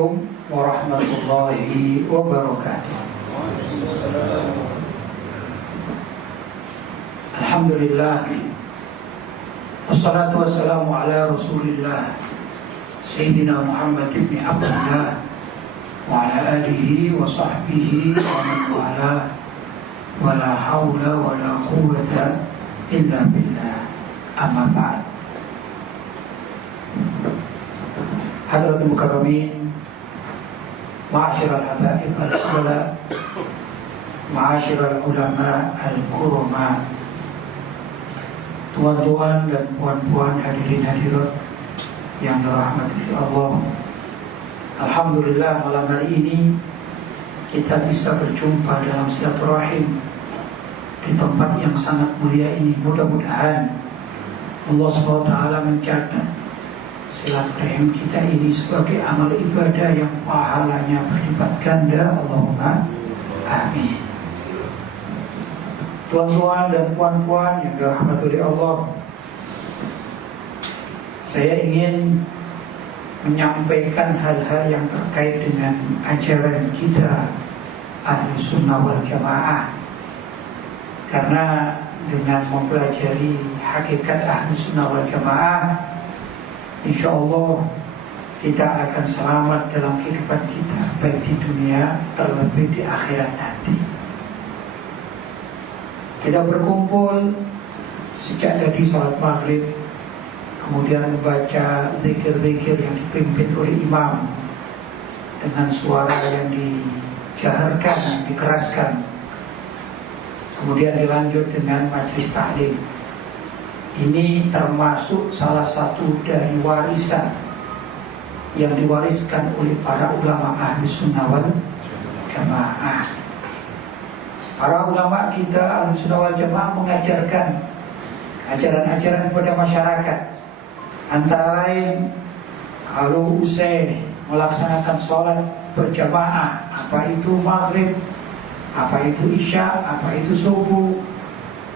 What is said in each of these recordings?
Assalamualaikum warahmatullahi wabarakatuh. Alhamdulillah, wassalatu wassalamu ala rasulillah Sayyidina Muhammad ibn Abdullah wa ala alihi wa sahbihi wa man wala wa la hawla wa la quwwata illa billah, amma ba'd. Hadratul mukarramin, ma'asyiral habaib al-ula, ma'asyiral ulama al-kurama, tuan-tuan dan puan-puan, hadirin hadirat yang dirahmati Allah. Alhamdulillah, malam hari ini kita bisa berjumpa dalam silaturahim di tempat yang sangat mulia ini. Mudah-mudahan Allah SWT mencatat silaturahim kita ini sebagai amal ibadah yang pahalanya berlipat ganda. Allahumma amin. Tuan-tuan dan puan-puan yang dirahmati oleh Allah, saya ingin menyampaikan hal-hal yang terkait dengan ajaran kita Ahlus Sunnah wal Jamaah. Karena dengan mempelajari hakikat Ahlus Sunnah wal Jamaah, insya Allah kita akan selamat dalam kehidupan kita, baik di dunia terlebih di akhirat nanti. Kita berkumpul sejak tadi salat maghrib, kemudian membaca zikir-zikir yang dipimpin oleh imam dengan suara yang dijaharkan, yang dikeraskan. Kemudian dilanjut dengan majlis taklim. Ini termasuk salah satu dari warisan yang diwariskan oleh para ulama Ahlus Sunnah wal Jamaah. Para ulama kita Ahlus Sunnah wal Jamaah mengajarkan ajaran-ajaran kepada masyarakat. Antara lain, kalau usai melaksanakan sholat berjamaah, apa itu maghrib, apa itu isya, apa itu subuh,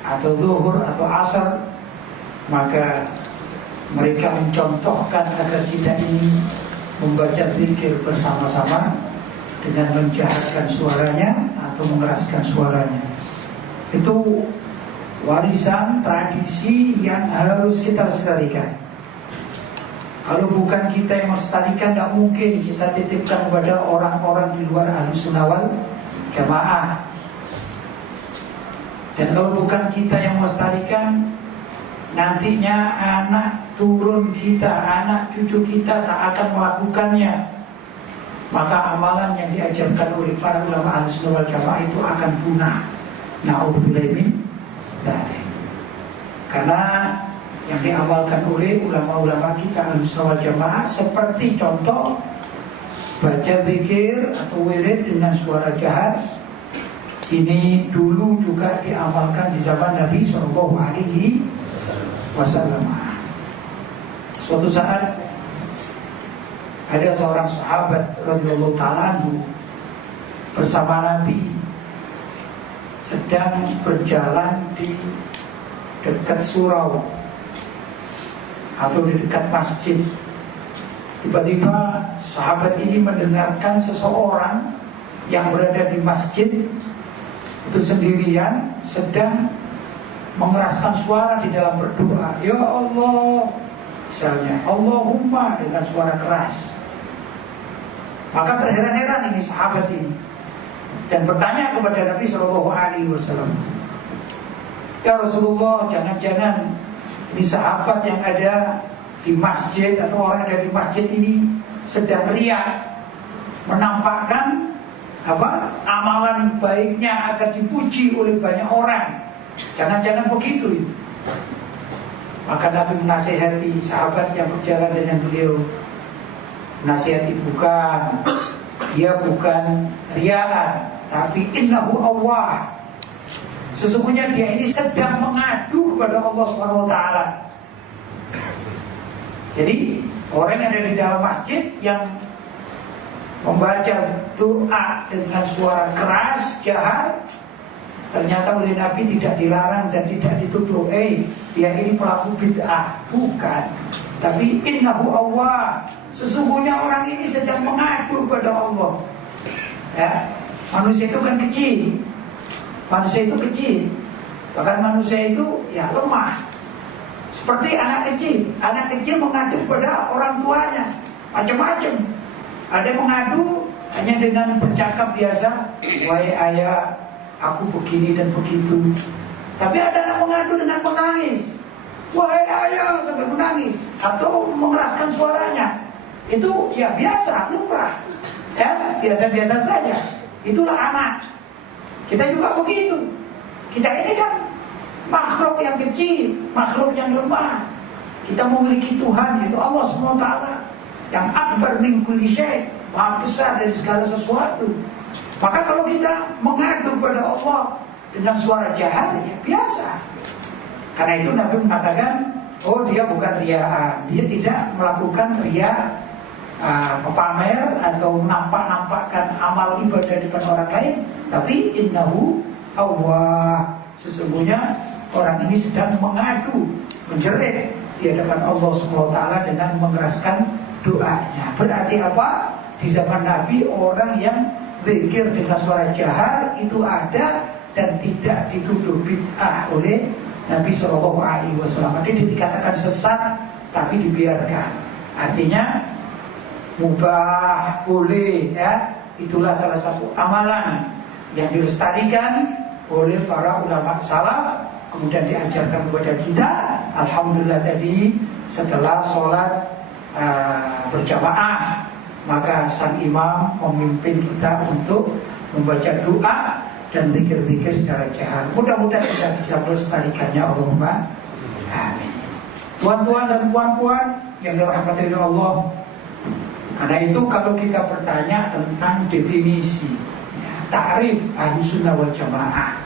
atau zuhur, atau asar, maka mereka mencontohkan agar kita ini membaca zikir bersama-sama dengan menjaharkan suaranya atau mengeraskan suaranya. Itu warisan tradisi yang harus kita lestarikan. Kalau bukan kita yang melestarikan, tidak mungkin kita titipkan kepada orang-orang di luar Ahlus Sunnah wal Jamaah. Dan kalau bukan kita yang melestarikan, nantinya anak turun kita, anak cucu kita tak akan melakukannya. Maka amalan yang diajarkan oleh para ulama Ahlus Sunnah wal Jamaah itu akan punah. Na'udzubillahi min dzalik. Karena yang diamalkan oleh ulama-ulama kita Ahlus Sunnah wal Jamaah seperti contoh baca zikir atau wirid dengan suara jahar, ini dulu juga diamalkan di zaman Nabi Sallallahu Alaihi Wasallam. Suatu saat ada seorang sahabat radhiyallahu ta'ala anhu bersama Nabi sedang berjalan di dekat surau atau di dekat masjid. Tiba-tiba sahabat ini mendengarkan seseorang yang berada di masjid itu sendirian sedang mengeraskan suara di dalam berdoa. Ya Allah, misalnya Allahumma, dengan suara keras. Maka terheran-heran ini sahabat ini dan bertanya kepada Nabi Shallallahu Alaihi Wasallam, ya Rasulullah, jangan-jangan ini sahabat yang ada di masjid atau orang yang ada di masjid ini sedang riya, menampakkan amalan baiknya agar dipuji oleh banyak orang. Jangan-jangan begitu. Maka Nabi menasihati sahabat yang berjalan dengan beliau. Nasihati, bukan, dia bukan riyaan, tapi innahu Allah. Sesungguhnya dia ini sedang mengadu kepada Allah SWT. Jadi orang yang ada di dalam masjid yang membaca doa dengan suara keras, jahat, ternyata oleh Nabi tidak dilarang dan tidak dituduh dia ini pelaku bid'ah. Bukan. Tapi innahu awwab, sesungguhnya orang ini sedang mengadu kepada Allah. Ya, manusia itu kan kecil. Manusia itu kecil. Bahkan manusia itu ya lemah. Seperti anak kecil. Anak kecil mengadu kepada orang tuanya macam-macam. Ada yang mengadu hanya dengan bercakap biasa, wahai ayah, aku begini dan begitu. Tapi ada yang mengadu dengan menangis, wahai ayah, sampai menangis, atau mengeraskan suaranya. Itu ya biasa, lumrah, ya biasa-biasa saja. Itulah anak. Kita juga begitu. Kita ini kan makhluk yang kecil, makhluk yang lemah. Kita memiliki Tuhan, yaitu Allah SWT, yang akbar min kulli syai', maha besar dari segala sesuatu. Maka kalau kita mengadu kepada Allah dengan suara jahar, ya biasa. Karena itu Nabi mengatakan, oh dia bukan riyaan, dia tidak melakukan riya, pamer atau nampak-nampakkan amal ibadah di depan orang lain, tapi innahu awwah, sesungguhnya orang ini sedang mengadu, menjerit di hadapan Allah SWT dengan mengeraskan doanya. Berarti apa? Di zaman Nabi orang yang zikir dengan suara jahar itu ada dan tidak dituduh bid'ah oleh Nabi SAW. Jadi dikatakan sesat tapi dibiarkan. Artinya mubah, boleh, ya. Itulah salah satu amalan yang dilestarikan oleh para ulama salaf, kemudian diajarkan kepada kita. Alhamdulillah tadi setelah sholat berjamaah, maka sang imam memimpin kita untuk membaca doa dan zikir-zikir secara jahar. Mudah-mudahan kita bisa melestarikannya, Allahumma amin. Tuan-tuan dan puan-puan yang dirahmati oleh Allah, karena itu kalau kita bertanya tentang definisi, ya, ta'rif Ahlussunnah wal Jamaah,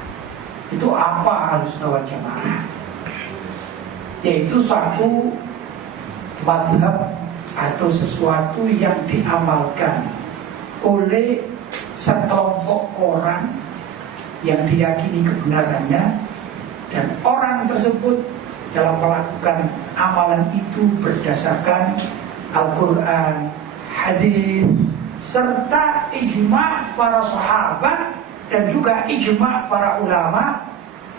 itu apa Ahlussunnah wal Jamaah? Yaitu suatu mazhab atau sesuatu yang diamalkan oleh sekelompok orang yang diyakini kebenarannya, dan orang tersebut dalam melakukan amalan itu berdasarkan Al-Quran, hadis, serta ijma' para sahabat dan juga ijma' para ulama.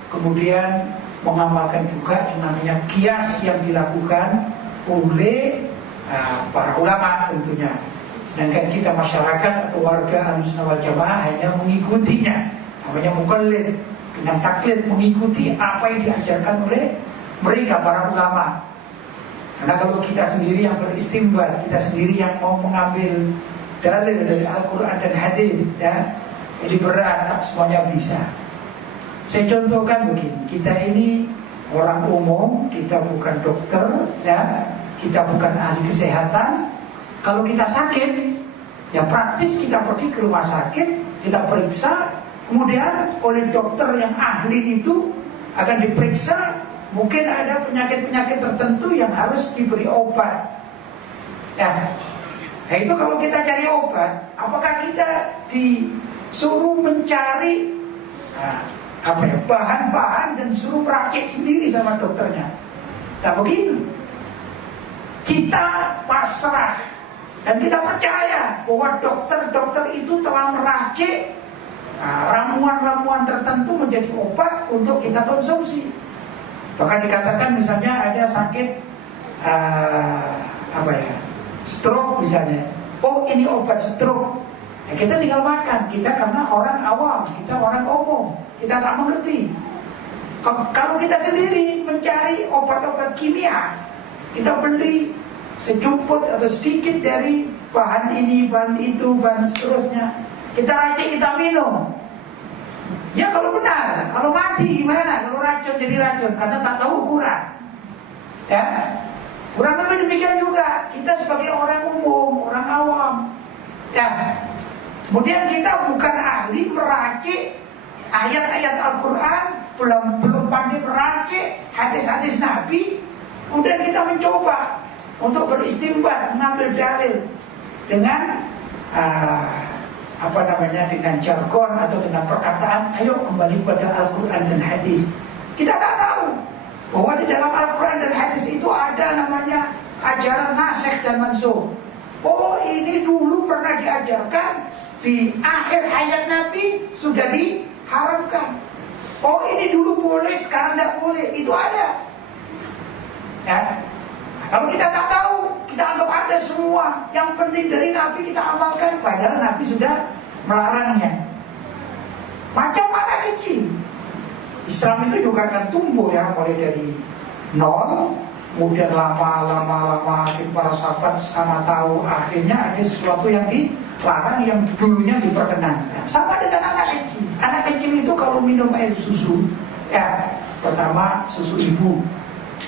Kemudian mengamalkan juga yang namanya qiyas yang dilakukan oleh para ulama tentunya. Sedangkan kita masyarakat atau warga Ahlussunnah wal Jamaah hanya mengikutinya, namanya muqallid, dengan taklid, mengikuti apa yang diajarkan oleh mereka para ulama. Karena kalau kita sendiri yang beristimbat, kita sendiri yang mau mengambil dalil dari Al-Quran dan hadis, ya, jadi berat, tak semuanya bisa. Saya contohkan begini, kita ini orang umum, kita bukan dokter, ya, kita bukan ahli kesehatan. Kalau kita sakit, ya praktis kita pergi ke rumah sakit, kita periksa, kemudian oleh dokter yang ahli itu akan diperiksa. Mungkin ada penyakit-penyakit tertentu yang harus diberi obat. Ya, nah itu kalau kita cari obat, apakah kita disuruh mencari bahan-bahan dan suruh meracik sendiri sama dokternya? Tak begitu. Kita pasrah dan kita percaya bahwa dokter-dokter itu telah meracik ramuan-ramuan tertentu menjadi obat untuk kita konsumsi. Bahkan dikatakan misalnya ada sakit stroke misalnya. Oh, ini obat stroke. Ya, kita tinggal makan. Kita karena orang awam, kita orang umum, kita tak mengerti. Kalau kita sendiri mencari obat-obat kimia, kita beli sejumput atau sedikit dari bahan ini, bahan itu, bahan seterusnya, kita racik, kita minum. Ya kalau benar, kalau mati gimana? Kalau racun jadi racun, karena tak tahu ukuran. Ya, kurang lebih demikian juga. Kita sebagai orang umum, orang awam, ya, kemudian kita bukan ahli meracik ayat-ayat Al-Quran, belum pandai meracik hadis-hadis Nabi. Kemudian kita mencoba untuk beristimbat, mengambil dalil dengan dengan jargon atau dengan perkataan, ayo kembali pada Al-Quran dan hadis. Kita tak tahu bahwa di dalam Al-Quran dan hadis itu ada namanya ajaran nasikh dan mansukh. Oh, ini dulu pernah diajarkan, di akhir hayat Nabi sudah diharamkan. Oh, ini dulu boleh, sekarang tidak boleh. Itu ada. Ya. Kalau kita tak tahu, kita anggap ada semua. Yang penting dari Nabi kita amalkan, padahal Nabi sudah melarangnya. Macam anak kecil. Islam itu juga akan tumbuh ya, mulai dari nol, kemudian lama para sahabat sama tahu, akhirnya ada sesuatu yang dilarang yang dulunya diperkenankan. Sama dengan anak kecil. Anak kecil itu kalau minum air susu, ya pertama susu ibu.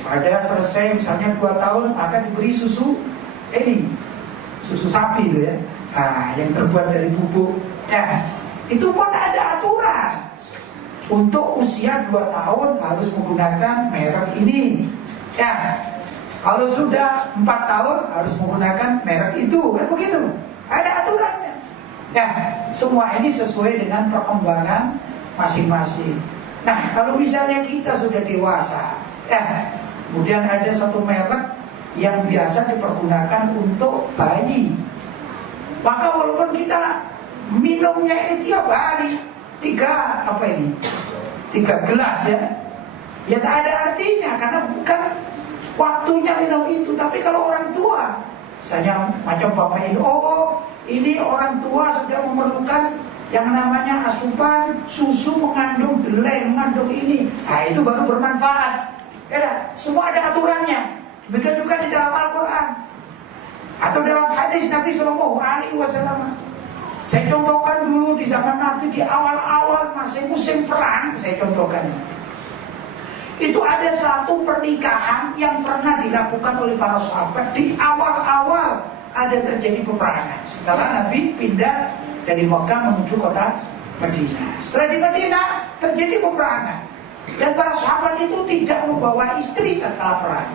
Pada selesai misalnya 2 tahun maka diberi susu ini, susu sapi itu ya, nah, yang terbuat dari bubuk. Ya, itu pun ada aturan. Untuk usia 2 tahun harus menggunakan merek ini. Ya, kalau sudah 4 tahun harus menggunakan merek itu, kan begitu? Ada aturannya. Ya, semua ini sesuai dengan perkembangan masing-masing. Nah, kalau misalnya kita sudah dewasa, ya, kemudian ada satu merek yang biasa dipergunakan untuk bayi, maka walaupun kita minumnya ini tiap hari 3 gelas ya tak ada artinya, karena bukan waktunya minum itu. Tapi kalau orang tua, misalnya macam bapak ini, oh ini orang tua sudah memerlukan yang namanya asupan susu mengandung delay, mengandung ini, nah itu baru bermanfaat. Ya, semua ada aturannya. Begitu juga di dalam Al-Quran atau dalam hadis Nabi SAW. Saya contohkan dulu di zaman Nabi, di awal-awal masih musim perang, saya contohkan. Itu ada satu pernikahan yang pernah dilakukan oleh para sahabat. Di awal-awal ada terjadi peperangan setelah Nabi pindah dari Mekah menuju kota Madinah. Setelah di Madinah terjadi peperangan, dan para sahabat itu tidak membawa istri tatkala perang.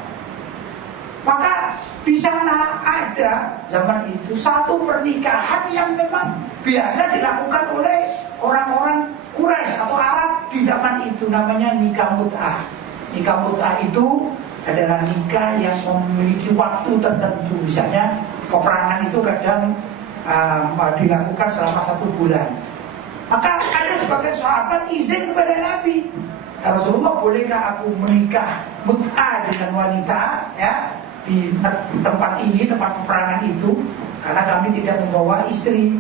Maka di sana ada zaman itu satu pernikahan yang memang biasa dilakukan oleh orang-orang Quraisy atau Arab di zaman itu, namanya nikah mut'ah. Nikah mut'ah itu adalah nikah yang memiliki waktu tertentu. Misalnya peperangan itu kadang dilakukan selama 1 bulan. Maka ada sebagian sahabat izin kepada Nabi, ya Rasulullah, bolehkah aku menikah mut'ah dengan wanita ya di tempat ini, tempat peperangan itu, karena kami tidak membawa istri.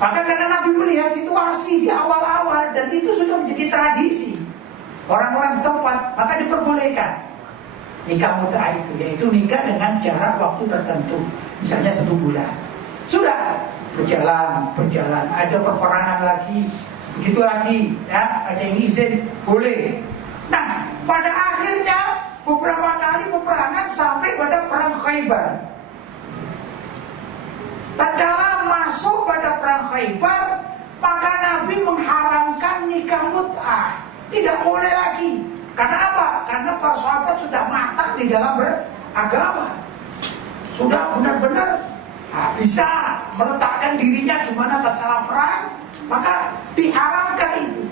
Maka karena Nabi melihat situasi di awal-awal dan itu sudah menjadi tradisi orang-orang setempat, maka diperbolehkan nikah mut'ah itu, yaitu nikah dengan jarak waktu tertentu, misalnya 1 bulan. Sudah berjalan, ada peperangan lagi, begitu lagi, ya, ada yang izin, boleh. Nah, pada akhirnya beberapa kali peperangan sampai pada perang Khaybar. Tatkala masuk pada perang Khaybar, maka Nabi mengharamkan nikah mut'ah. Tidak boleh lagi. Karena apa? Karena para sahabat sudah matang di dalam beragama, sudah benar-benar bisa meletakkan dirinya gimana tatkala perang. Maka diharamkan itu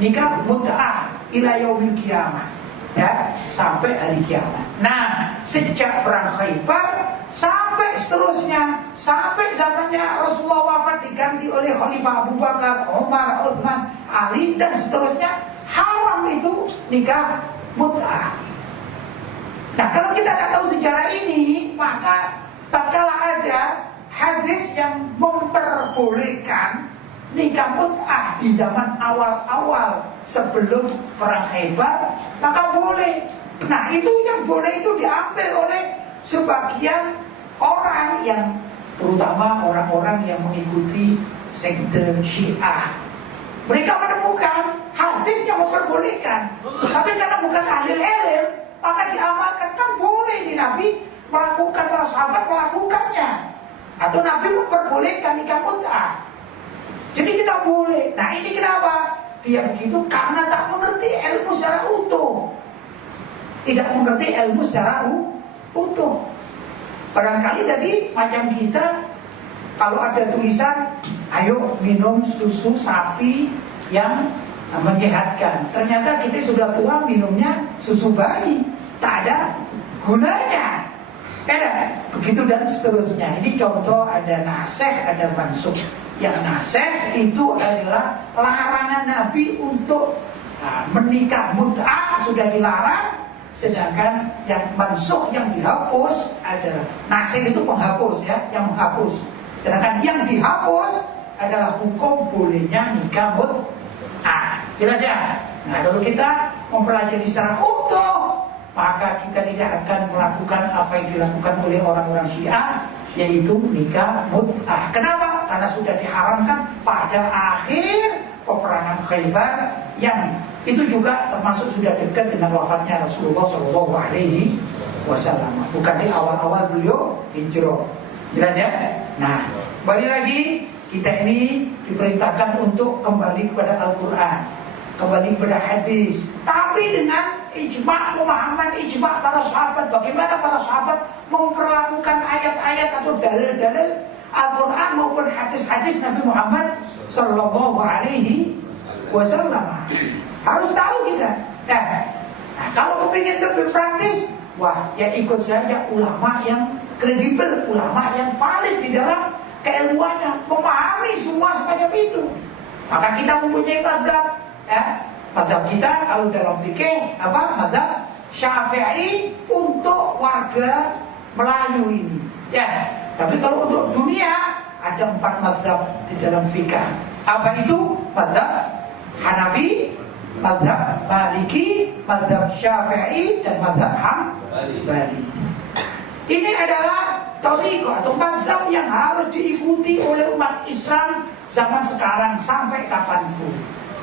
nikah mut'ah ila yaumil qiyamah, ya, sampai hari kiamat. Nah, sejak perang Khaybar sampai seterusnya, sampai zamannya Rasulullah wafat diganti oleh Khalifah Abu Bakar, Umar, Utsman, Ali dan seterusnya, haram itu nikah mut'ah. Nah, kalau kita tidak tahu sejarah ini, maka tatkala ada hadis yang memperbolehkan nikah mut'ah di zaman awal-awal sebelum perang Khaybar, maka boleh. Nah, itu yang boleh itu diambil oleh sebagian orang yang, terutama orang-orang yang mengikuti sekte Syiah. Mereka menemukan hadis yang memperbolehkan, tapi karena bukan ahli ilmu, maka diamalkan. Kan boleh di Nabi melakukan, para sahabat melakukannya, atau Nabi memperbolehkan nikah mut'ah. Jadi kita boleh. Nah, ini kenapa dia begitu? Karena tak mengerti ilmu secara utuh. Tidak mengerti ilmu secara utuh. Barangkali tadi macam kita, kalau ada tulisan, ayo minum susu sapi yang menyehatkan, ternyata kita sudah tua minumnya susu bayi, tak ada gunanya. Ada begitu dan seterusnya. Ini contoh, ada nasih, ada mansukh. Yang nasih itu adalah larangan Nabi untuk menikah mut'ah, sudah dilarang. Sedangkan yang mansukh, yang dihapus adalah nasih, itu penghapus ya, yang menghapus. Sedangkan yang dihapus adalah hukum bolehnya nikah mut'ah. Jelas ya? Nah, kalau kita mempelajari secara utuh, maka kita tidak akan melakukan apa yang dilakukan oleh orang-orang Syiah, yaitu nikah mut'ah. Kenapa? Karena sudah diharamkan pada akhir peperangan Khaybar, yang itu juga termasuk sudah dekat dengan wafatnya Rasulullah SAW. Bukan di awal-awal beliau hijrah. Jelas ya? Nah, balik lagi, kita ini diperintahkan untuk kembali kepada Al-Quran, kembali kepada hadis, tapi dengan ijma', pemahaman ijma' para sahabat. Bagaimana para sahabat memperlakukan ayat-ayat atau dalil-dalil Al-Quran maupun hadis-hadis Nabi Muhammad Sallallahu Alaihi Wasallam. Harus tahu kita. Nah, kalau kepingin lebih praktis, wah, ya ikut saja ulama yang kredibel, ulama yang valid di dalam keilmuannya, memahami semua semacam itu. Maka kita mempunyai mazhab, ya. Mazhab kita kalau dalam fikih apa? Mazhab Syafi'i untuk warga Melayu ini. Ya. Tapi kalau untuk dunia ada 4 mazhab di dalam fikih. Apa itu? Mazhab Hanafi, mazhab Maliki, mazhab Syafi'i, dan mazhab Hambali. Ini adalah thariqah atau mazhab yang harus diikuti oleh umat Islam zaman sekarang sampai kapanpun.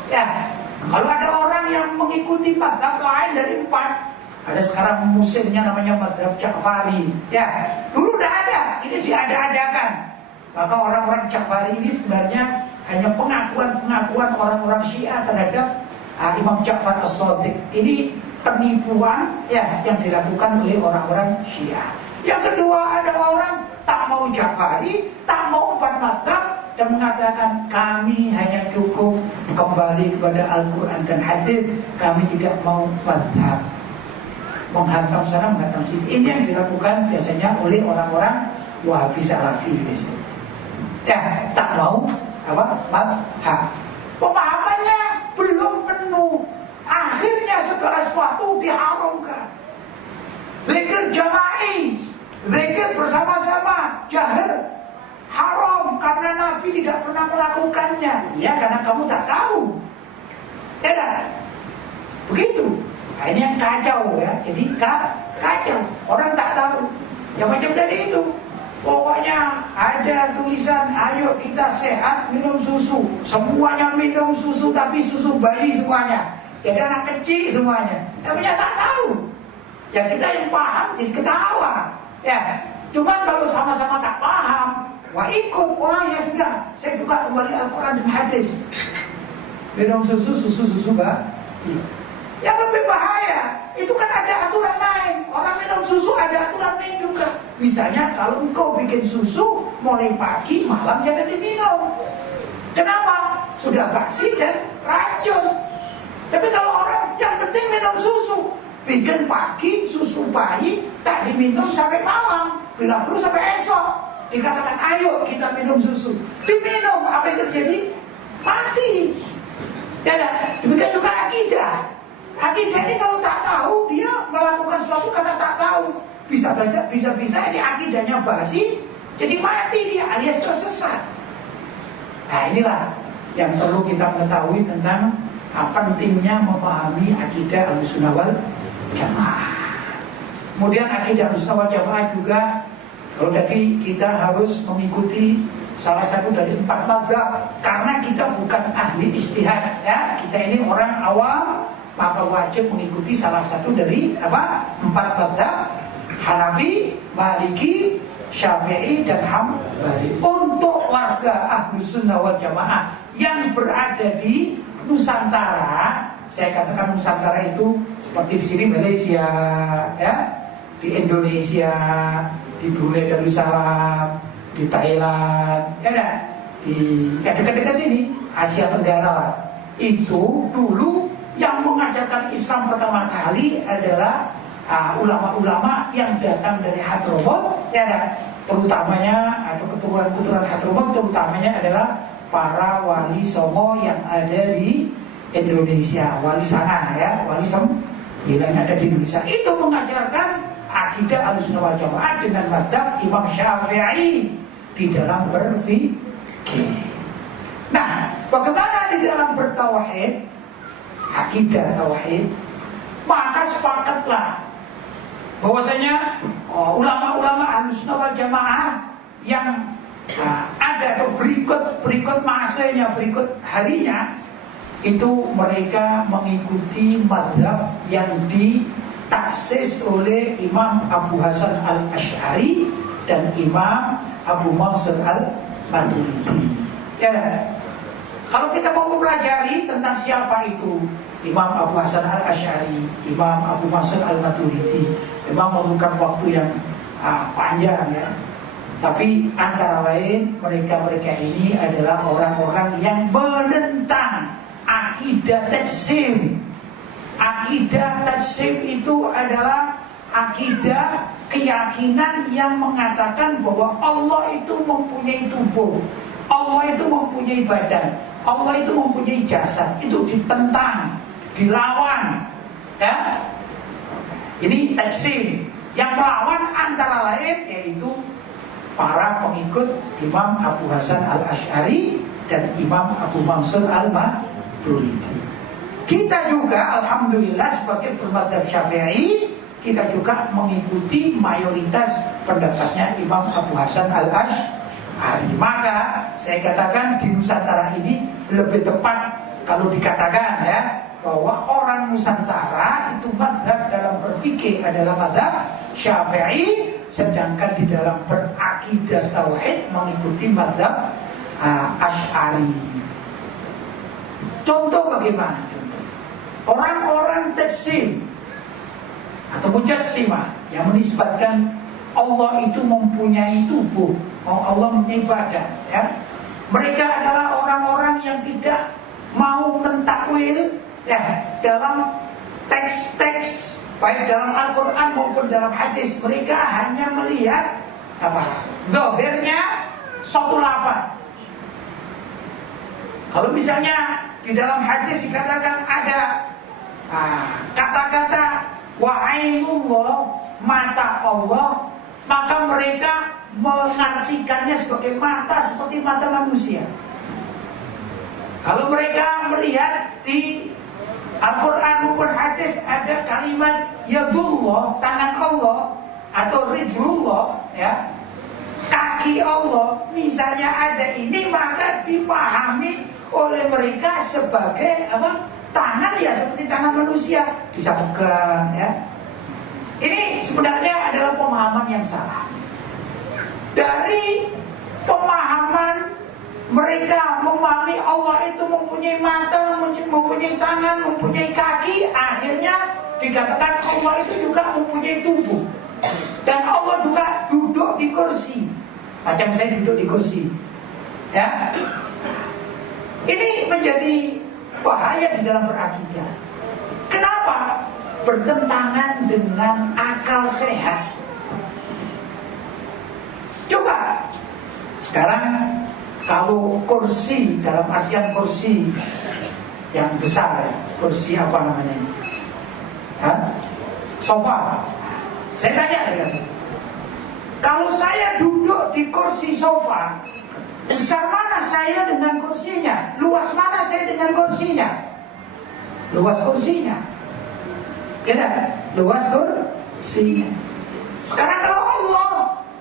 Ya, kalau ada orang yang mengikuti mazhab lain dari 4, ada sekarang musimnya namanya mazhab Ja'fari. Ya, dulu udah ada, ini diada-adakan. Maka orang-orang Ja'fari ini sebenarnya hanya pengakuan-pengakuan orang-orang Syiah terhadap Imam Ja'far As-Shadiq. Ini penipuan ya yang dilakukan oleh orang-orang Syiah. Yang kedua, ada orang tak mau Ja'fari, tak mau 4 mazhab, dan mengatakan kami hanya cukup kembali kepada Al-Quran dan hadis, kami tidak mau mazhab. Menghantam sana, menghantam sini. Ini yang dilakukan biasanya oleh orang-orang Wahabi Salafi biasanya. Ya, tak mau apa? Mazhab. Pemahamannya belum penuh. Akhirnya segala sesuatu diharamkan. Zikir jama'i, zikir bersama-sama, jahar, haram karena Nabi tidak pernah melakukannya. Ya, karena kamu tak tahu. Ya dah. Begitu. Nah, ini yang kacau ya. Jadi kacau. Orang tak tahu. Ya macam tadi itu. Pokoknya ada tulisan, ayo kita sehat minum susu. Semuanya minum susu, tapi susu bayi semuanya. Jadi anak kecil semuanya. Namanya tak tahu. Ya kita yang paham jadi ketawa. Ya, cuma kalau sama-sama tak paham, wah ikut, wah ya sudah, saya buka kembali Al-Quran dan hadis. Minum susu bayi. Yang lebih bahaya, itu kan ada aturan lain. Orang minum susu ada aturan lain juga. Misalnya kalau engkau bikin susu, mulai pagi, malam jangan diminum. Kenapa? Sudah basi dan racun. Tapi kalau orang yang penting minum susu, bikin pagi, susu bayi, tak diminum sampai malam. Bila perlu sampai esok. Dikatakan, ayo kita minum susu. Diminum, apa yang terjadi? Mati. Ya, demikian juga akidah. Akidah ini kalau tak tahu, dia melakukan sesuatu karena tak tahu. Bisa ini akidahnya basi, jadi mati dia alias tersesat. Nah inilah yang perlu kita mengetahui tentang pentingnya memahami akidah Ahlussunnah wal Jamaah. Kemudian akidah Ahlussunnah wal Jamaah juga, kalau tadi kita harus mengikuti salah satu dari 4 mazhab, karena kita bukan ahli ijtihad ya, kita ini orang awam, maka wajib mengikuti salah satu dari 4 mazhab, Hanafi, Maliki, Syafi'i, dan Hambali. Untuk warga Ahlussunnah wal Jamaah yang berada di Nusantara, saya katakan Nusantara itu seperti di sini Malaysia, ya, di Indonesia, di Brunei Darussalam, di Thailand, ya, di dekat-dekat sini, Asia Tenggara lah. Itu dulu yang mengajarkan Islam pertama kali adalah ulama-ulama yang datang dari Hadramut, ya kan? Terutamanya atau keturunan Hadramut, terutamanya adalah para wali songo yang ada di Indonesia, wali sana ya, wali yang ada di Indonesia. Itu mengajarkan akidah Ahlussunnah wal Jamaah dengan mazhab Imam Syafi'i di dalam berfikih. Nah, bagaimana di dalam bertauhid, akidah tauhid? Maka sepakatlah bahwasanya ulama-ulama Ahlussunnah wal Jamaah yang ada berikut masanya, berikut harinya, itu mereka mengikuti mazhab yang ditaksis oleh Imam Abu Hasan al-Asy'ari dan Imam Abu Mansur al-Maturidi. Ya, kalau kita mau mempelajari tentang siapa itu Imam Abu Hasan al-Asy'ari, Imam Abu Mansur al-Maturidi, memang membutuhkan waktu yang panjang ya. Tapi antara lain mereka ini adalah orang-orang yang menentang akidah tajsim. Akidah tajsim itu adalah akidah keyakinan yang mengatakan bahwa Allah itu mempunyai tubuh, Allah itu mempunyai badan, Allah itu mempunyai jasad. Itu ditentang, dilawan ya. Ini tajsim. Yang melawan antara lain yaitu para pengikut Imam Abu Hasan al-Asy'ari dan Imam Abu Mansur al-Maturidi. Kita juga alhamdulillah sebagai bermadzhab Syafi'i, kita juga mengikuti mayoritas pendapatnya Imam Abu Hasan al-Asy'ari. Maka saya katakan di Nusantara ini lebih tepat kalau dikatakan ya, bahwa orang Nusantara itu mazhab dalam berfikih adalah mazhab Syafi'i, sedangkan di dalam berakidah tauhid mengikuti mazhab Asy'ari. Contoh bagaimana? Orang-orang tajsim atau mujassimah yang menisbatkan Allah itu mempunyai tubuh, Allah mempunyai badan ya. Mereka adalah orang-orang yang tidak mau mentakwil ya dalam teks-teks baik dalam Al-Quran maupun dalam hadis. Mereka hanya melihat zahirnya suatu lafaz. Kalau misalnya di dalam hadis dikatakan ada kata-kata wa'ainullah, mata Allah, maka mereka mengartikannya sebagai mata, seperti mata manusia. Kalau mereka melihat di Al-Quran maupun hadis ada kalimat yadullah, tangan Allah, atau rijlullah ya, kaki Allah, misalnya ada ini, maka dipahami oleh mereka sebagai apa? Tangan ya seperti tangan manusia, bisa pegang ya. Ini sebenarnya adalah pemahaman yang salah. Dari pemahaman mereka memahami Allah itu mempunyai mata, mempunyai tangan, mempunyai kaki, akhirnya dikatakan Allah itu juga mempunyai tubuh. Dan Allah juga duduk di kursi, macam saya duduk di kursi ya. Ini menjadi bahaya di dalam berakidah. Kenapa? Bertentangan dengan akal sehat. Coba sekarang kalau kursi, dalam artian kursi yang besar, kursi apa namanya ini? Sofa. Saya tanya ya, kalau saya duduk di kursi sofa, besar mana saya dengan kursinya? Luas mana saya dengan kursinya? Luas kursinya. Tidak, luas kursinya. Sekarang kalau Allah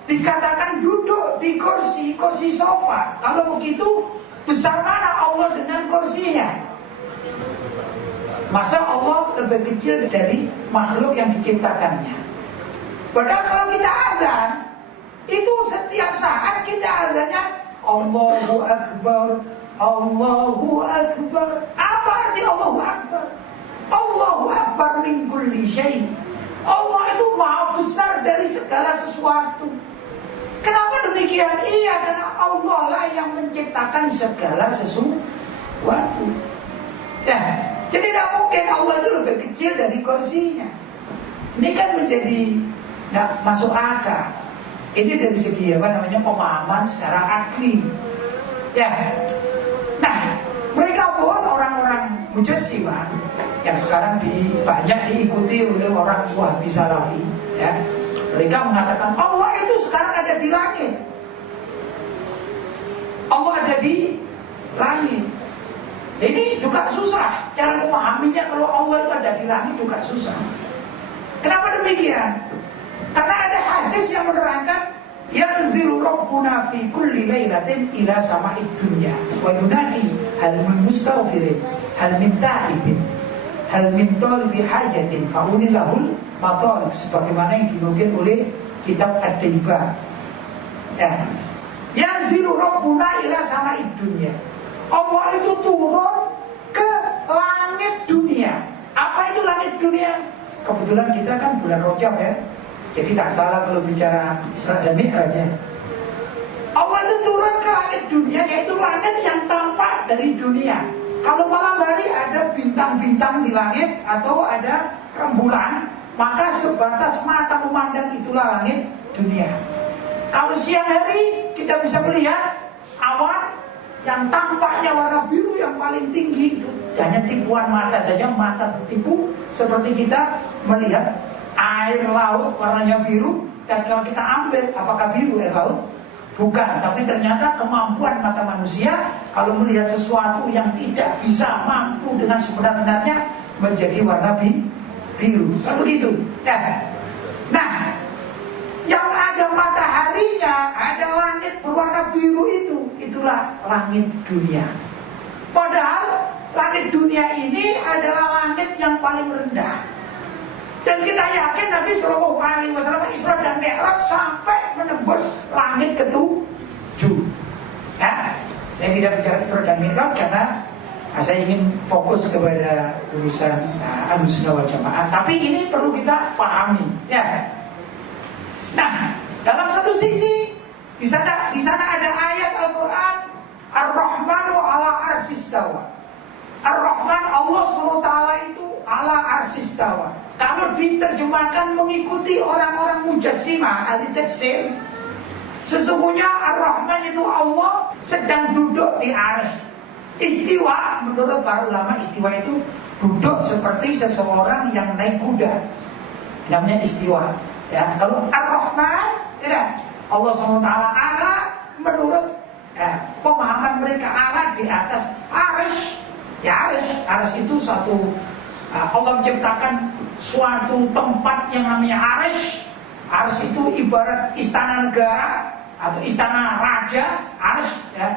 dikatakan duduk di kursi sofa, kalau begitu besar mana Allah dengan kursinya? Masa Allah lebih kecil dari makhluk yang diciptakannya? Padahal kalau kita azan, itu setiap saat kita azannya Allahu Akbar, Allahu Akbar. Apa arti Allahu Akbar? Allahu Akbar min kulli syai'. Allah itu maha besar dari segala sesuatu. Kenapa demikian? Iya, karena Allah lah yang menciptakan segala sesuatu ya. Jadi tidak mungkin Allah itu lebih kecil dari kursinya. Ini kan menjadi nggak masuk akal. Ini dari segi pemahaman secara akli. Ya. Nah, mereka pun orang-orang Mujassimah yang sekarang banyak diikuti oleh orang Wahabi Salafi, ya. Mereka mengatakan Allah itu sekarang ada di langit. Allah ada di langit. Ini juga susah cara memahaminya. Kalau Allah itu ada di langit juga susah. Kenapa demikian? Karena ada hadis yang menerangkan yanzilu rabbuna fi kulli lailatin ila sama'id dunya wa yunadi hal min mustaghfirin hal min ta'ibin hal min talibi hajatin fa'unilahul matalib, sebagaimana yang dinukil oleh kitab Ad-Daibah. Ya. Yanzilu rabbuna ila sama'id dunya. Allah itu turun ke langit dunia. Apa itu langit dunia? Kebetulan kita kan bulan Rajab, ya. Jadi tak salah kalau bicara Isra dan Mi'raj, ya. Allah itu turun ke langit dunia, yaitu langit yang tampak dari dunia. Kalau malam hari ada bintang-bintang di langit atau ada rembulan, maka sebatas mata memandang itulah langit dunia. Kalau siang hari kita bisa melihat awan yang tampaknya warna biru yang paling tinggi, itu hanya tipuan mata saja, mata tertipu, seperti kita melihat air laut warnanya biru. Dan kalau kita ambil, apakah biru air laut? Bukan, tapi ternyata kemampuan mata manusia kalau melihat sesuatu yang tidak bisa mampu dengan sebenar-benarnya menjadi warna biru. Kan begitu. Nah, yang ada mataharinya, ada langit berwarna biru itulah langit dunia. Padahal langit dunia ini adalah langit yang paling rendah. Dan kita yakin Nabi SAW Isra dan Mi'raj sampai menembus langit ketujuh. Ya, saya tidak bicara Isra dan Mi'raj karena saya ingin fokus kepada urusan Ahlussunnah wal Jamaah. Tapi ini perlu kita pahami, ya. Nah, dalam satu sisi di sana ada ayat Al-Qur'an Ar-Rahmanu ala arsistawa. Ar-Rahman, Allah SWT itu ala arsistawa. Kalau diterjemahkan mengikuti orang-orang Mujassimah ahli tafsir, sesungguhnya Ar-Rahman itu Allah sedang duduk di arsy. Istiwa, menurut para ulama, istiwa itu duduk seperti seseorang yang naik kuda, namanya istiwa. Ya, kalau Ar-Rahman, tidak. Allah SWT ala, menurut pemahaman mereka, ala di atas arsy. Ya, arsy itu satu, Allah menciptakan suatu tempat yang namanya arsy. Arsy itu ibarat istana negara atau istana raja. Arsy, ya.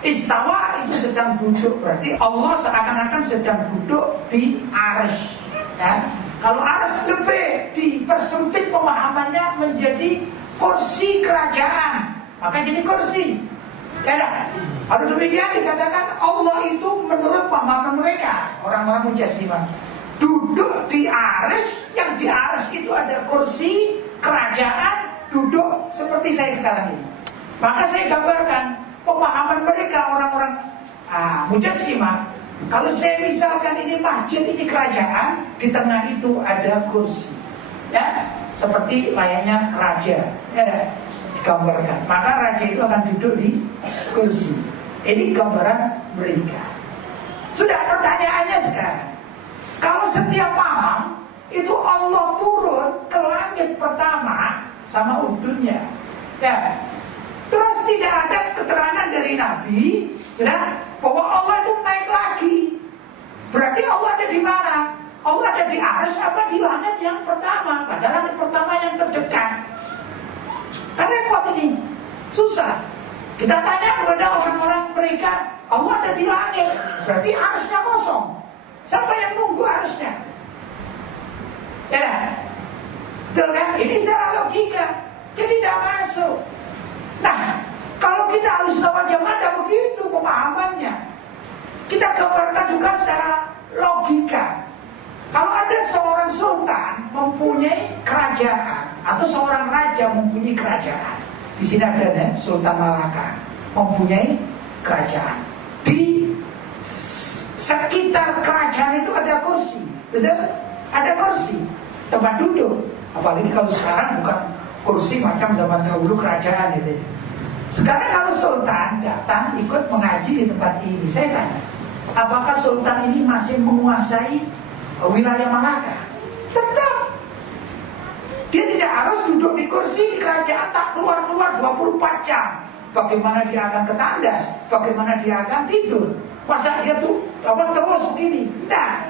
Istawa itu sedang duduk, berarti Allah seakan-akan sedang duduk di arsy, ya. Kalau arsy lebih dipersempit pemahamannya menjadi kursi kerajaan, maka jadi kursi, ya. Kalau demikian dikatakan Allah itu menurut pemahaman mereka, orang-orang Mujassimah, duduk di arsy, yang di arsy itu ada kursi kerajaan, duduk seperti saya sekarang ini. Maka saya gambarkan pemahaman mereka, orang-orang Mujassimah. Kalau saya misalkan ini masjid, ini kerajaan, di tengah itu ada kursi, ya, seperti layaknya raja, ya, digambarkan. Maka raja itu akan duduk di kursi. Ini gambaran mereka. Sudah, pertanyaannya sekarang, kalau setiap malam itu Allah turun ke langit pertama sama udunnya, ya, terus tidak ada keterangan dari Nabi, ya, bahwa Allah itu naik lagi. Berarti Allah ada di mana? Allah ada di arsy apa di langit yang pertama? Pada langit pertama yang terdekat. Kan repot ini, susah. Kita tanya kepada orang-orang mereka, Allah ada di langit, berarti arsy-nya kosong. Siapa yang nunggu arsy-nya? Ya, betul kan? Ini secara logika, jadi tidak masuk. Nah, kalau kita Ahlussunnah wal Jamaah tidak begitu pemahamannya. Kita gambarkan juga secara logika. Kalau ada seorang sultan mempunyai kerajaan atau seorang raja mempunyai kerajaan, di sini ada Sultan Malaka mempunyai kerajaan. Di sekitar kerajaan itu ada kursi, betul? Ada kursi. tempat duduk. Apalagi kalau sekarang bukan kursi macam zaman dahulu kerajaan gitu. Sekarang kalau sultan datang ikut mengaji di tempat ini, saya tanya, apakah sultan ini masih menguasai wilayah Malaka? Tetap. Dia tidak harus duduk di kursi di kerajaan tak keluar-keluar 24 jam. Bagaimana dia akan ketandas? Bagaimana dia akan tidur? Masa dia tuh terus begini? Nah.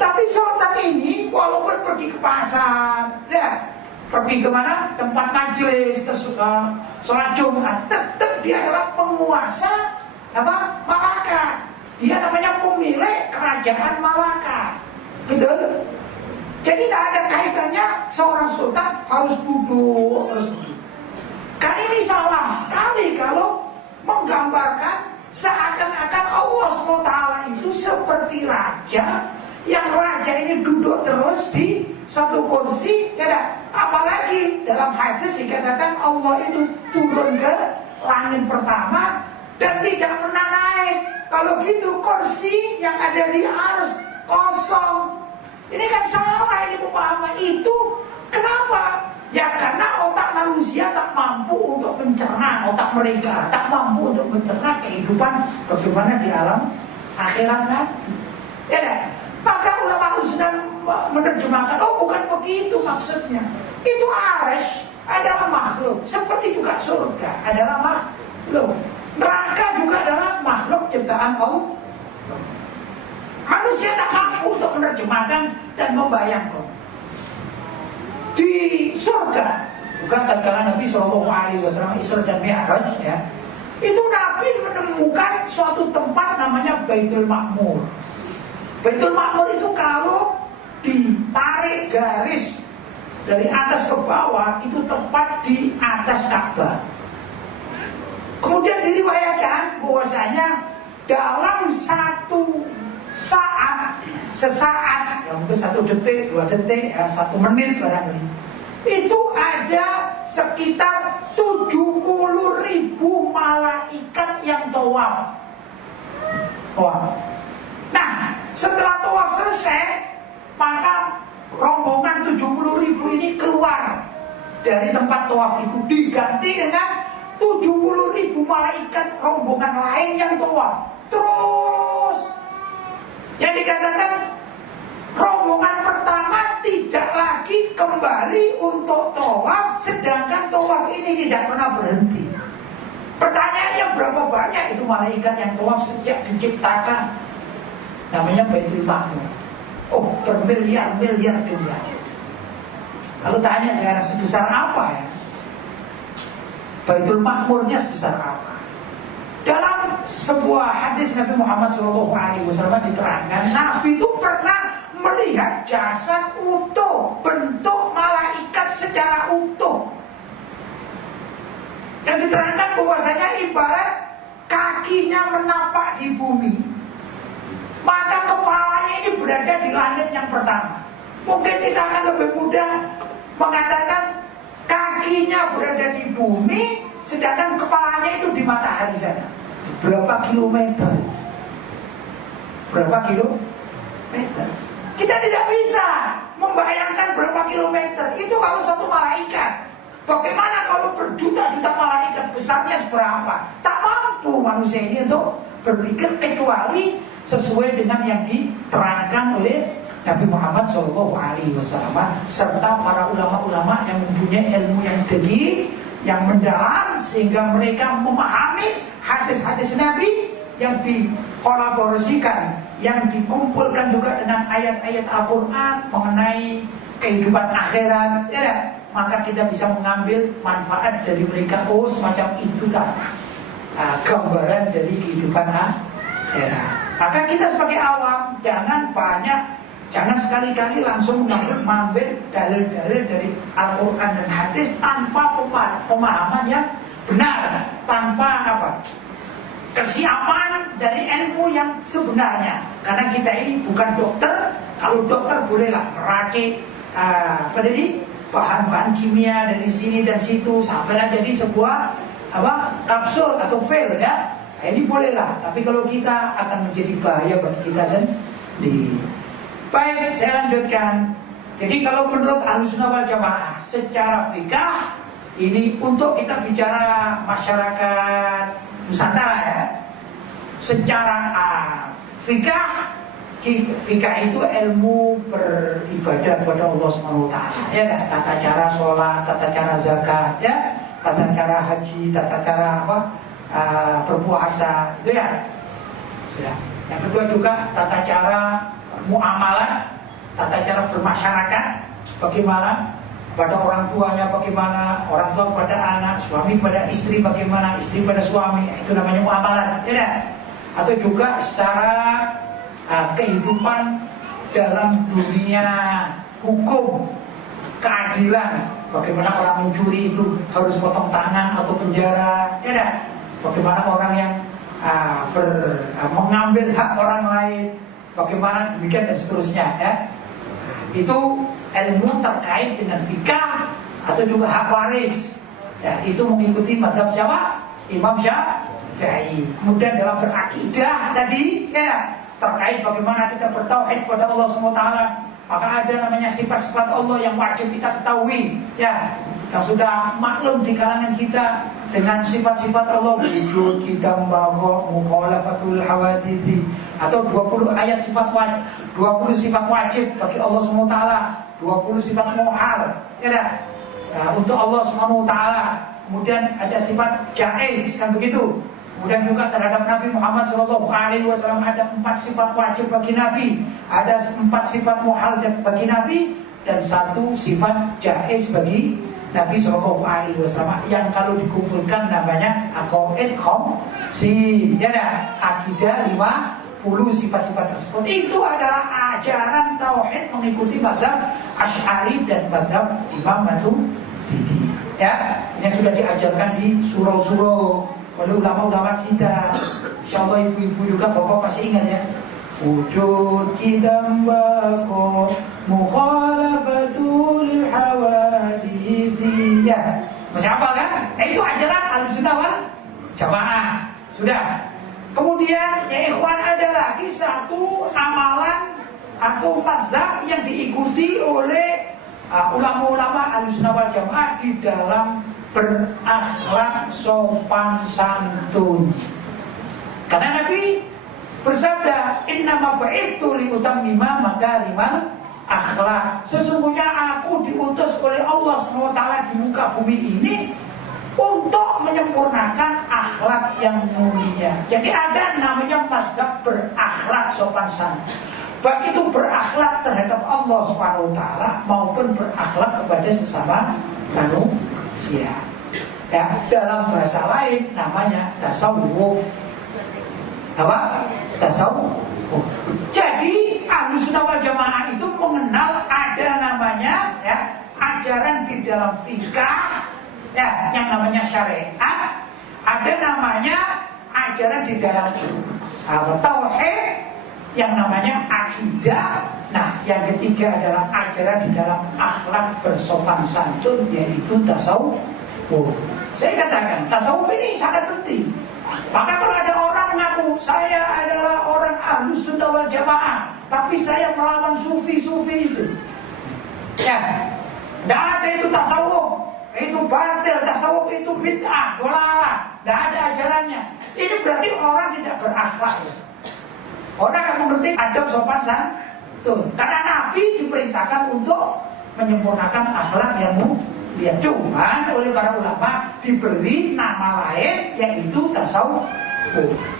Tapi sultan ini walaupun pergi ke pasar, ya, pergi kemana? Tempat majelis, ke sholat Jumat, tetap dia adalah penguasa Malaka. Dia namanya pemilik kerajaan Malaka. Betul? Jadi tak ada kaitannya seorang sultan harus duduk, harus begini. Kan ini salah sekali kalau menggambarkan seakan-akan Allah SWT itu seperti raja, yang raja ini duduk terus di satu kursi, ya. Apalagi dalam hadis dikatakan Allah itu turun ke langit pertama dan tidak pernah naik. Kalau gitu kursi yang ada di arsy kosong. Ini kan salah ini pemahaman itu. Kenapa? Ya karena otak manusia tak mampu untuk mencerna, otak mereka tak mampu untuk mencerna kehidupan bagaimana di alam akhirat nanti. Ya dah. Maka ulama sudah menerjemahkan, oh bukan begitu maksudnya. Itu arsy adalah makhluk, seperti juga surga adalah makhluk, neraka juga adalah makhluk ciptaan Allah. Manusia tak mampu untuk menerjemahkan dan membayangkan. Di surga, bukan tatkala Nabi SAW Isra dan Mi'raj, ya, itu Nabi menemukan suatu tempat namanya Baitul Ma'mur. Baitul Ma'mur itu kalau ditarik garis dari atas ke bawah itu tepat di atas Ka'bah. Kemudian diriwayatkan bahwasanya dalam satu saat, sesaat, ya mungkin 1 detik, 2 detik, ya 1 menit barangkali, itu ada sekitar 70.000 malaikat yang tawaf. Nah, setelah tawaf selesai, maka rombongan 70.000 ini keluar dari tempat tawaf itu, diganti dengan 70.000 malaikat rombongan lain yang tawaf. Terus yang dikatakan rombongan pertama tidak lagi kembali untuk tawaf, sedangkan tawaf ini tidak pernah berhenti. Pertanyaannya, berapa banyak itu malaikat yang tawaf sejak diciptakan? Namanya Baitul Ma'mur. Oh, bermiliar-miliar jumlah. Kalau tanya sekarang sebesar apa ya? Baitul Ma'murnya sebesar apa? Dalam sebuah hadis Nabi Muhammad SAW diterangkan, Nabi itu pernah melihat jasad utuh, bentuk malaikat secara utuh. Dan diterangkan bahwasanya ibarat kakinya menapak di bumi, maka kepalanya ini berada di langit yang pertama. Mungkin kita akan lebih mudah mengatakan kakinya berada di bumi, sedangkan kepalanya itu di matahari sana. Berapa kilometer? Berapa kilometer? Kita tidak bisa membayangkan berapa kilometer. Itu kalau satu malaikat. Bagaimana kalau berjuta-juta malaikat, besarnya seberapa? Tak mampu manusia ini untuk berpikir kecuali sesuai dengan yang diterangkan oleh Nabi Muhammad SAW serta para ulama-ulama yang mempunyai ilmu yang tinggi, yang mendalam, sehingga mereka memahami hadis-hadis Nabi yang dikolaborasikan, yang dikumpulkan juga dengan ayat-ayat Al-Quran mengenai kehidupan akhirat, ya, maka kita bisa mengambil manfaat dari mereka. Oh, semacam itu tak gambaran dari kehidupan akhirat. Maka kita sebagai awam jangan sekali-kali langsung mengambil dalil-dalil dari Al-Quran dan hadis tanpa pemahaman yang benar, tanpa kesiapan dari ilmu yang sebenarnya. Karena kita ini bukan dokter. Kalau dokter bolehlah meracik bahan-bahan kimia dari sini dan situ sampai jadi sebuah kapsul atau pil, ya. Nah, ini bolehlah. Tapi kalau kita akan menjadi bahaya bagi kita sendiri. Baik, saya lanjutkan. Jadi kalau menurut Ahlussunnah wal Jamaah secara fikah ini untuk kita bicara masyarakat Nusantara ya. Secara fikah itu ilmu beribadah kepada Allah Subhanahu wa taala. Ya kan? Tata cara sholat, tata cara zakat, ya, tata cara haji, tata cara berpuasa, itu ya. Sudah. Yang kedua juga tata cara muamalah, tata cara bermasyarakat, bagaimana pada orang tuanya, bagaimana orang tua pada anak, suami pada istri, bagaimana istri pada suami, itu namanya muamalah, ya kan? Atau juga secara kehidupan dalam dunia hukum, keadilan, bagaimana orang mencuri itu harus potong tangan atau penjara, ya kan? Bagaimana orang yang mengambil hak orang lain, bagaimana demikian dan seterusnya, ya. Itu ilmu terkait dengan fikah atau juga hak waris, ya, itu mengikuti mazhab siapa? Imam Syafi'i. Kemudian dalam berakidah tadi, ya, terkait bagaimana kita bertauhid pada Allah SWT, maka ada namanya sifat-sifat Allah yang wajib kita ketahui, ya, yang sudah maklum di kalangan kita dengan sifat-sifat Allah, wujud, qidam, baqa, mukhalafatul hawadithi, atau 20 ayat sifat wajib, 20 sifat wajib bagi Allah SWT, 20 sifat muhal, ya, untuk Allah SWT. Kemudian ada sifat jaiz, kan begitu. Kemudian juga terhadap Nabi Muhammad SAW ada 4 sifat wajib bagi Nabi, ada 4 sifat muhal bagi Nabi, dan 1 sifat jaiz bagi Nabi SAW yang kalau dikumpulkan namanya aqaid khamsin, ya dah, akidah 50 sifat-sifat tersebut. Itu adalah ajaran tauhid mengikuti mazhab Asy'ari dan mazhab Imam Maturidi. Ya, ini sudah diajarkan di surau-surau oleh ulama-ulama kita. Insyaallah ibu-ibu juga bapak masih ingat ya. Wujud qidam baqa mukhalafatul hawadithi, ya. Masih apa kan? Itu ajaran Ahlussunnah wal Jamaah. Sudah. Kemudian ya ikhwan, ada lagi satu amalan atau mazhab yang diikuti oleh ulama-ulama Ahlussunnah wal Jamaah di dalam berakhlak sopan santun. Karena Nabi bersabda, innama bu'ithu liutammima makarimal akhlak. Sesungguhnya aku diutus oleh Allah SWT di muka bumi ini untuk menyempurnakan akhlak yang mulia. Jadi ada namanya mazhab berakhlak sopan santun. Baik itu berakhlak terhadap Allah SWT maupun berakhlak kepada sesama manusia. Ya, dalam bahasa lain namanya tasawuf. Apa? Tasawuf. Jadi Ahlussunnah wal Jamaah itu mengenal ada namanya, ya, ajaran di dalam fikah, ya, yang namanya syariat. Ada namanya ajaran di dalam tauhid yang namanya akidah. Nah, yang ketiga adalah ajaran di dalam akhlak bersopan santun, yaitu tasawuf. Saya katakan tasawuf ini sangat penting. Maka kalau ada orang mengaku saya adalah orang Ahlussunnah wal Jamaah, tapi saya melawan sufi-sufi itu, ya, tidak ada itu tasawuf, itu batil, tasawuf itu bid'ah, dolalah, tidak ada ajarannya. Ini berarti orang tidak berakhlak. Orang yang mengerti adab sopan santun. Karena Nabi diperintahkan untuk menyempurnakan akhlak yang mulia. Cuman oleh para ulama diberi nama lain, yaitu tasawuf.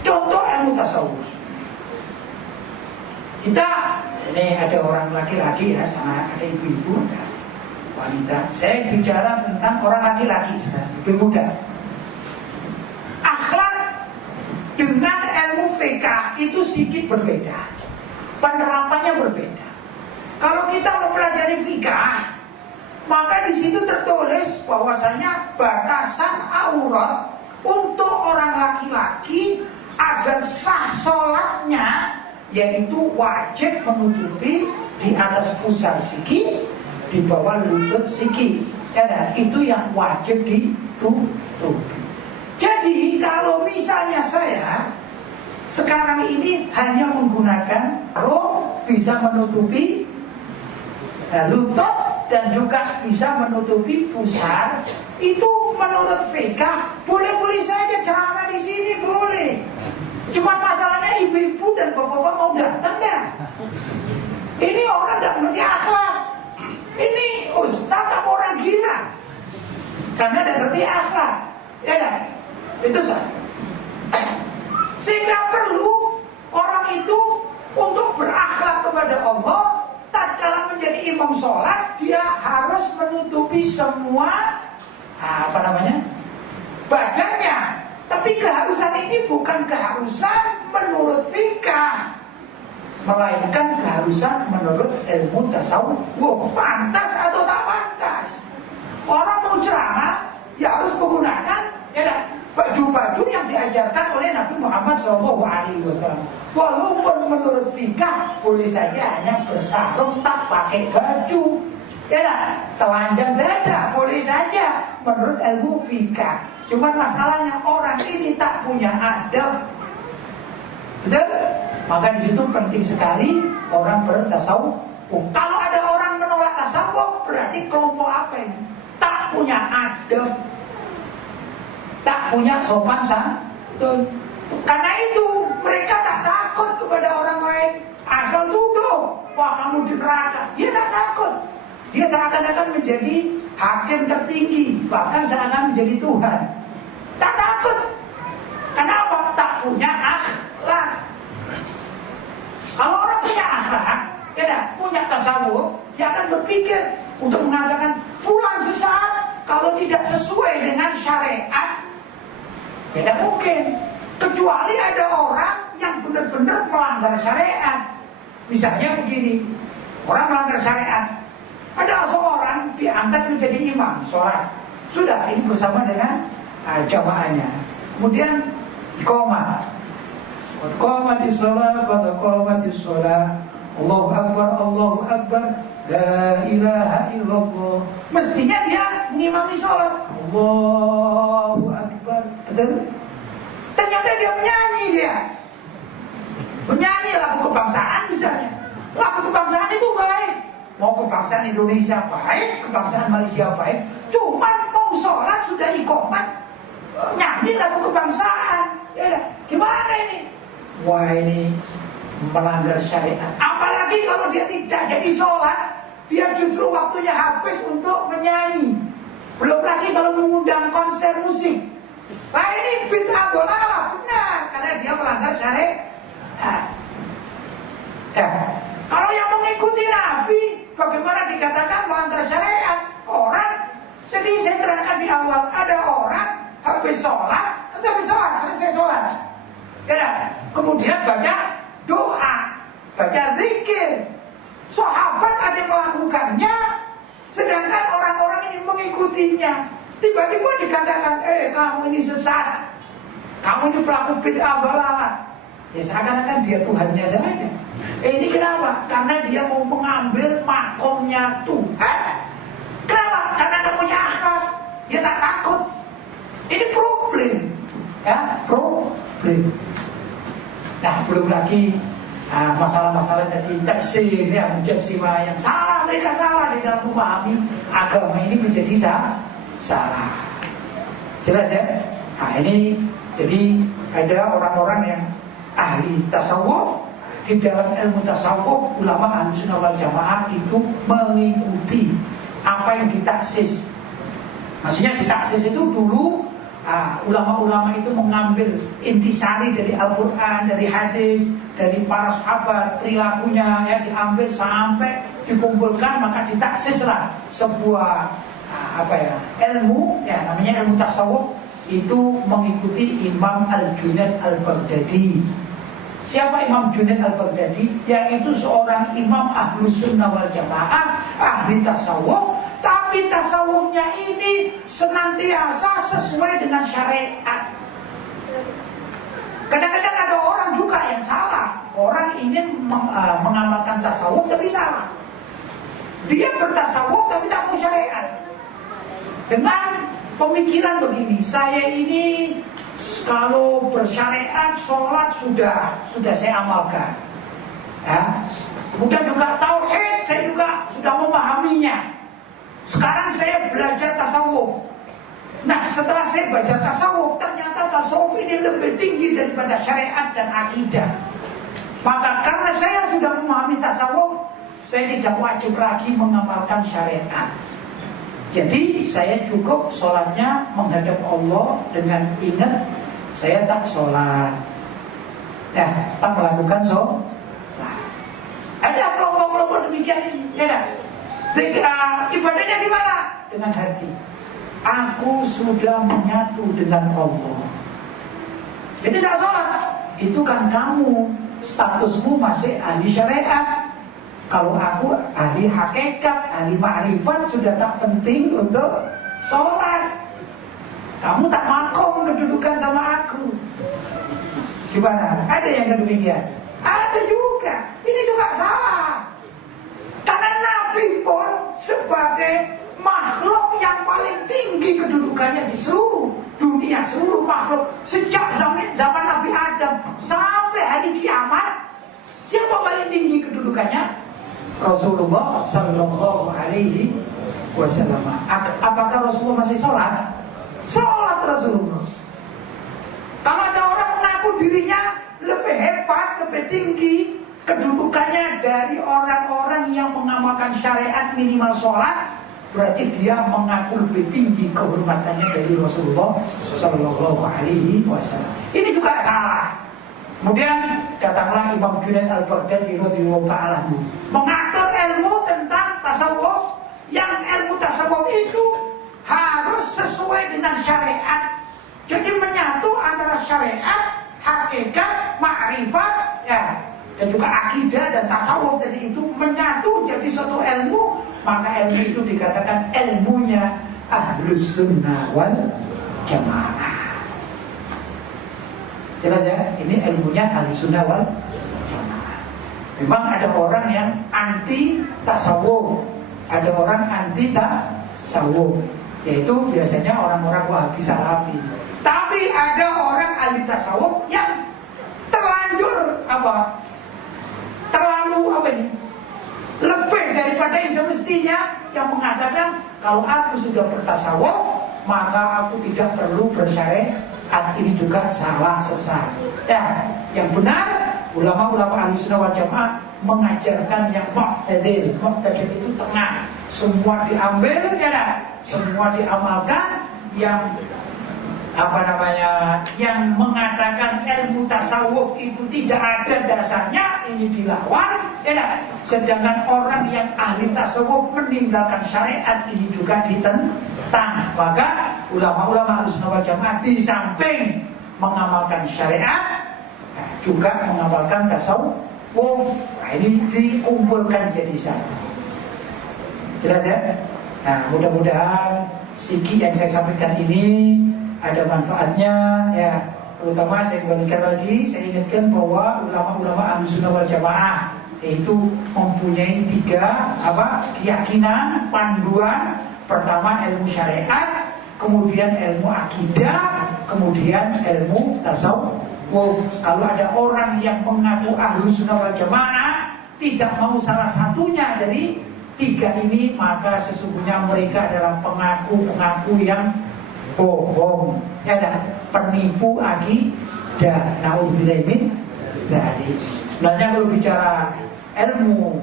Contoh ilmu tasawuf. Kita ini ada orang laki-laki ya, sama ada ibu-ibu, wanita. Saya bicara tentang orang laki-laki sekarang, ibu muda. Akhlak dengan ilmu fikih itu sedikit berbeda, penerapannya berbeda. Kalau kita mempelajari fikih, maka di situ tertulis bahwasanya batasan aurat untuk orang laki-laki agar sah sholatnya, yaitu wajib menutupi di atas pusar siki, di bawah lutut siki. Ya, itu yang wajib ditutupi. Jadi kalau misalnya saya sekarang ini hanya menggunakan sarung bisa menutupi Nah, lutut dan juga bisa menutupi pusar itu menurut fikih boleh-boleh saja ceramah di sini boleh. Cuma masalahnya ibu-ibu dan bapak-bapak mau datang ya. Ini orang tidak mengerti akhlak. Ini ustaz apa orang gila? Karena tidak mengerti akhlak. Ya kan? Itu saja. Sehingga perlu orang itu untuk berakhlak kepada Allah. Tatkala menjadi imam sholat, dia harus menutupi semua badannya. Tapi keharusan ini bukan keharusan menurut fikih, melainkan keharusan menurut ilmu tasawuf. Pantas atau tak pantas? Orang mau ceramah ya harus menggunakan baju-baju yang diajarkan oleh Nabi Muhammad SAW. Walaupun menurut fikih boleh saja hanya bersarung tak pakai baju, telanjang dada boleh saja menurut ilmu fikih. Cuman masalahnya orang ini tak punya adab, betul? Maka di situ penting sekali orang bertasawuf. Kalau ada orang menolak tasawuf, berarti kelompok apa ini? Tak punya adab, tak punya sopan santun. Karena itu mereka tak takut kepada orang lain. Asal tuduh, wah kamu di neraka, dia tak takut. Dia seakan-akan menjadi hakim tertinggi, bahkan seakan menjadi Tuhan. Tak takut. Kenapa? Tak punya akhlak. Kalau orang punya akhlak, punya tasawuf, dia akan berpikir untuk mengatakan fulan sesat kalau tidak sesuai dengan syariat. Tidak mungkin. Kecuali ada orang yang benar-benar melanggar syariat. Misalnya begini, orang melanggar syariat, ada seorang diangkat menjadi imam sholat. Sudah, ini bersama dengan jamaahnya. Kemudian iqamah. Qad qamatis shalah, qad qamatis shalah. Allahu akbar, Allahu akbar. La ilaha illallah. Mestinya dia mengimami sholat. Allahu akbar. Betul? Ternyata dia menyanyi lagu kebangsaan misalnya. Lagu kebangsaan itu baik. Mau kebangsaan Indonesia baik, kebangsaan Malaysia baik. Cuman mau sholat sudah iqamat, nyanyi lagu kebangsaan. Gimana ini? Wah, ini melanggar syariat. Apalagi kalau dia tidak jadi sholat, dia justru waktunya habis untuk menyanyi. Belum lagi kalau mengundang konser musik. Nah ini bid'ah dhalalah, benar, karena dia melanggar syariat. Kalau yang mengikuti Nabi, bagaimana dikatakan melanggar syariat? Orang, jadi saya terangkan di awal, ada orang habis sholat, selesai sholat, kemudian baca doa, baca zikir. Sahabat ada yang melakukannya, sedangkan orang-orang ini mengikutinya. Tiba-tiba dikatakan, kamu ini sesat, kamu ini pelaku bid'ah dhalalah. Ya seakan-akan dia Tuhannya saja. Ini kenapa? Karena dia mau mengambil makomnya Tuhan. Kenapa? Karena dia punya akhlak, dia tak takut. Ini problem, problem. Nah, belum lagi masalah-masalah tadi taksir, mujassimah yang salah, mereka salah di dalam memahami agama ini menjadi salah. Jelas ya? Nah ini jadi ada orang-orang yang ahli tasawuf. Di dalam ilmu tasawuf, ulama Ahlussunnah wal Jamaah itu mengikuti apa yang ditaksis. Maksudnya ditaksis itu dulu ulama-ulama itu mengambil intisari dari Al-Quran, dari hadis, dari para sahabat, perilakunya diambil sampai dikumpulkan, maka ditaksislah sebuah ilmu, namanya ilmu tasawuf. Itu mengikuti Imam Al-Junaid Al-Baghdadi. Siapa Imam Junaid Al-Baghdadi? Yaitu seorang imam Ahlussunnah wal Jamaah, ahli tasawuf. Tapi tasawufnya ini senantiasa sesuai dengan syariat. Kadang-kadang ada orang juga yang salah. Orang ingin mengamalkan tasawuf tapi salah. Dia bertasawuf tapi tak mau syariat. Dengan pemikiran begini, saya ini kalau bersyariat, sholat sudah saya amalkan. Kemudian juga tauhid, saya juga sudah memahami. Sekarang saya belajar tasawuf. Nah, setelah saya baca tasawuf, ternyata tasawuf ini lebih tinggi daripada syariat dan akidah. Maka karena saya sudah memahami tasawuf, saya tidak wajib lagi mengamalkan syariat. Jadi saya cukup sholatnya menghadap Allah dengan ingat saya tak sholat, tak melakukan sholat. Ada kelompok-kelompok demikian ini, ya. Ibadahnya gimana? Dengan hati. Aku sudah menyatu dengan Allah. Jadi tidak sholat, itu kan kamu statusmu masih ahli syariat. Kalau aku ahli hakikat, ahli ma'rifat, sudah tak penting untuk sholat. Kamu tak makom kedudukan sama aku. Gimana? Ada yang demikian? Ada juga. Ini juga salah. Karena Nabi pun sebagai makhluk yang paling tinggi kedudukannya di seluruh dunia, seluruh makhluk, sejak zaman Nabi Adam sampai hari kiamat, siapa paling tinggi kedudukannya? Rasulullah Sallallahu Alaihi Wasallam. Apakah Rasulullah masih sholat? Sholat Rasulullah. Kalau ada orang mengaku dirinya lebih hebat, lebih tinggi kedudukannya dari orang-orang yang mengamalkan syariat minimal sholat, berarti dia mengaku lebih tinggi kehormatannya dari Rasulullah Sallallahu Alaihi Wasallam. Ini juga salah. Kemudian datanglah Imam Junaid Al-Baghdadi radhiyallahu ta'ala mengatur ilmu tentang tasawuf, yang ilmu tasawuf itu harus sesuai dengan syariat. Jadi menyatu antara syariat, hakikat, ma'rifat, ya, dan juga akidah dan tasawuf tadi itu menyatu jadi suatu ilmu. Maka ilmu itu dikatakan ilmunya Ahlus Sunnah wal Jamaah. Jelas ya, ini ilmunya Ahlus Sunnah wal Jamaah. Memang ada orang yang anti tasawuf, ada orang anti tasawuf, yaitu biasanya orang-orang Wahabi Salafi. Tapi ada orang ahli tasawuf yang terlanjur lebih daripada yang semestinya, yang mengatakan kalau aku sudah bertasawuf maka aku tidak perlu bersyariat. Ini juga salah, sesat. Ya, yang benar ulama-ulama Ahlussunnah wal Jamaah mengajarkan yang mu'tadil. Mu'tadil itu tengah, semua diambil, ya, semua diamalkan. Yang mengatakan ilmu tasawuf itu tidak ada dasarnya, ini dilawan, ya. Sedangkan orang yang ahli tasawuf meninggalkan syariat, ini juga ditentang. Maka ulama-ulama Ahlussunnah wal Jamaah di samping mengamalkan syariat, juga mengamalkan tasawuf. Nah, ini dikumpulkan jadi satu. Jelas ya? Nah, mudah-mudahan siki yang saya sampaikan ini ada manfaatnya, ya. Terutama saya kembalikan lagi, saya ingatkan bahwa ulama-ulama Ahlussunnah wal Jamaah itu mempunyai 3 keyakinan, panduan. Pertama ilmu syariat, kemudian ilmu akidah, kemudian ilmu tasawuf. Kalau ada orang yang mengaku Ahlussunnah wal Jamaah tidak mau salah satunya dari 3 ini, maka sesungguhnya mereka adalah pengaku-pengaku yang bohong, ya, dan penipu akidah. Nauzubillah min dzalik. Sebenarnya kalau bicara ilmu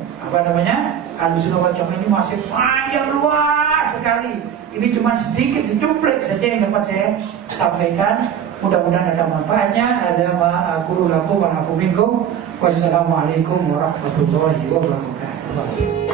Ahlussunnah wal Jamaah ini masih panjang luas sekali. Ini cuma sedikit secuplik saja yang dapat saya sampaikan. Mudah-mudahan ada manfaatnya. Ada ma'akulu lakum wa afu minkum. Wassalamualaikum warahmatullahi wabarakatuh.